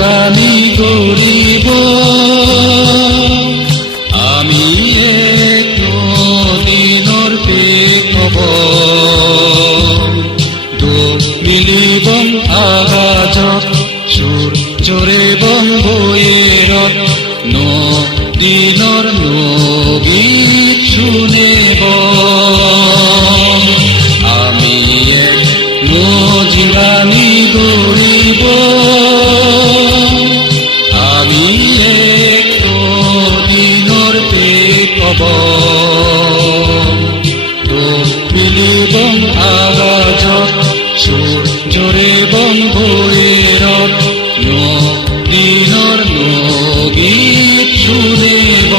গানি গরিব আমি এক নদীনৰ পেখব দুখ মিলিবং আগাজত সূৰ্যৰে বং বৈৰত নদীনৰ নগীত শুনিব আমি এক নজিৰাণী গৰিব আমি এক নদীনৰ পেখব দুখ মিলিবং আগাজত সূৰ্যৰে বং বৈৰত নদীনৰ নগীত শুনিব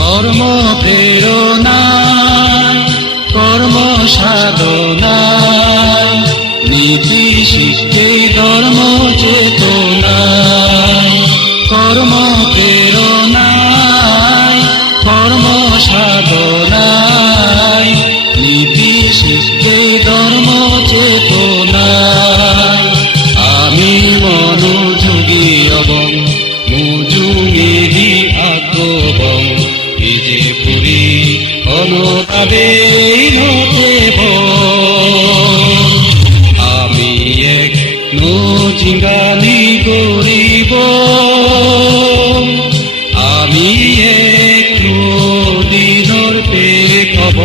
কর্ম প্রেরণায় কর্ম সাধনায় নীতি শিক্ষে ধর্ম চেতনায় কর্ম প্রেরণায় কর্ম সাধনায় নীতি শিক্ষে ধর্ম চেতনায় আমি মনোযোগী হবং মজুমেদি আত্মবং নিজে পুরি অনুতাবে নতেব আমি এক নজিৰাণী গৰিব আমি এক নদীনৰ পেখব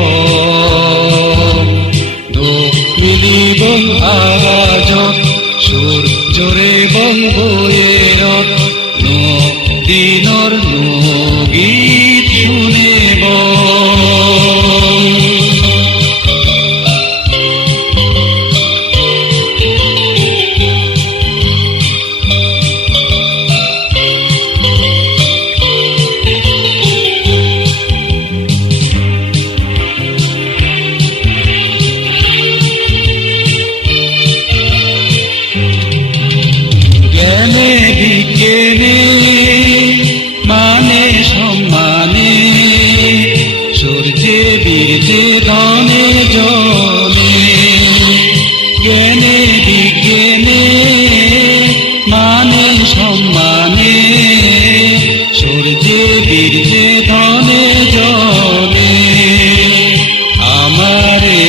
দুখ মিলিবং আগাজত সূৰ্যৰে বং বৈৰত নদীনৰ নগীত শুনিব জ্ঞানে বিজ্ঞানে মানে সম্মানে সূর্যে বীর্যে ধনে জনে জ্ঞানে বিজ্ঞানে মানে সম্মানে সূর্যে বীর্যে ধনে জনে আমারে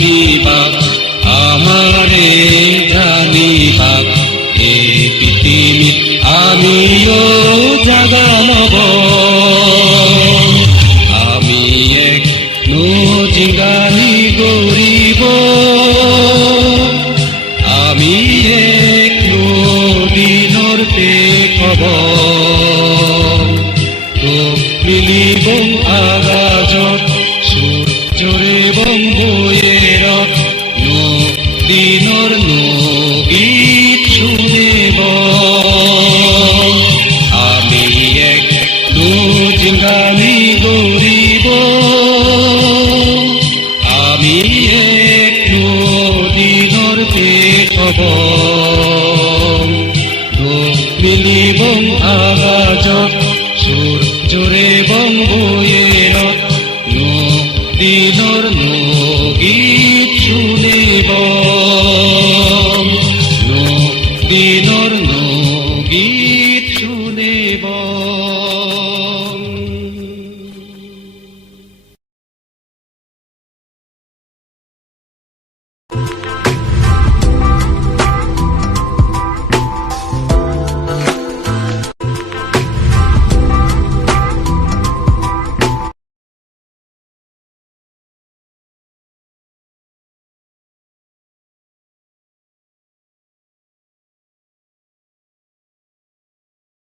নিবাক আমারে জানিবাক এ পৃথিবীত আমিও জাগালব আমি এক নজিৰাণী গৰিব আমি এক নদীনৰ পেখব দুখ মিলিবং আগাজত সূৰ্যৰে বং বৈৰত নদীনৰ নগীত শুনিব আমি এক নজিৰাণী গৰিব আমি এক নদীনৰ পেখব দুখ মিলিবং আগাজত সূৰ্যৰে বং বৈৰত নদীনৰ নগীত শুনিব নদীনৰ নগীত শুনিব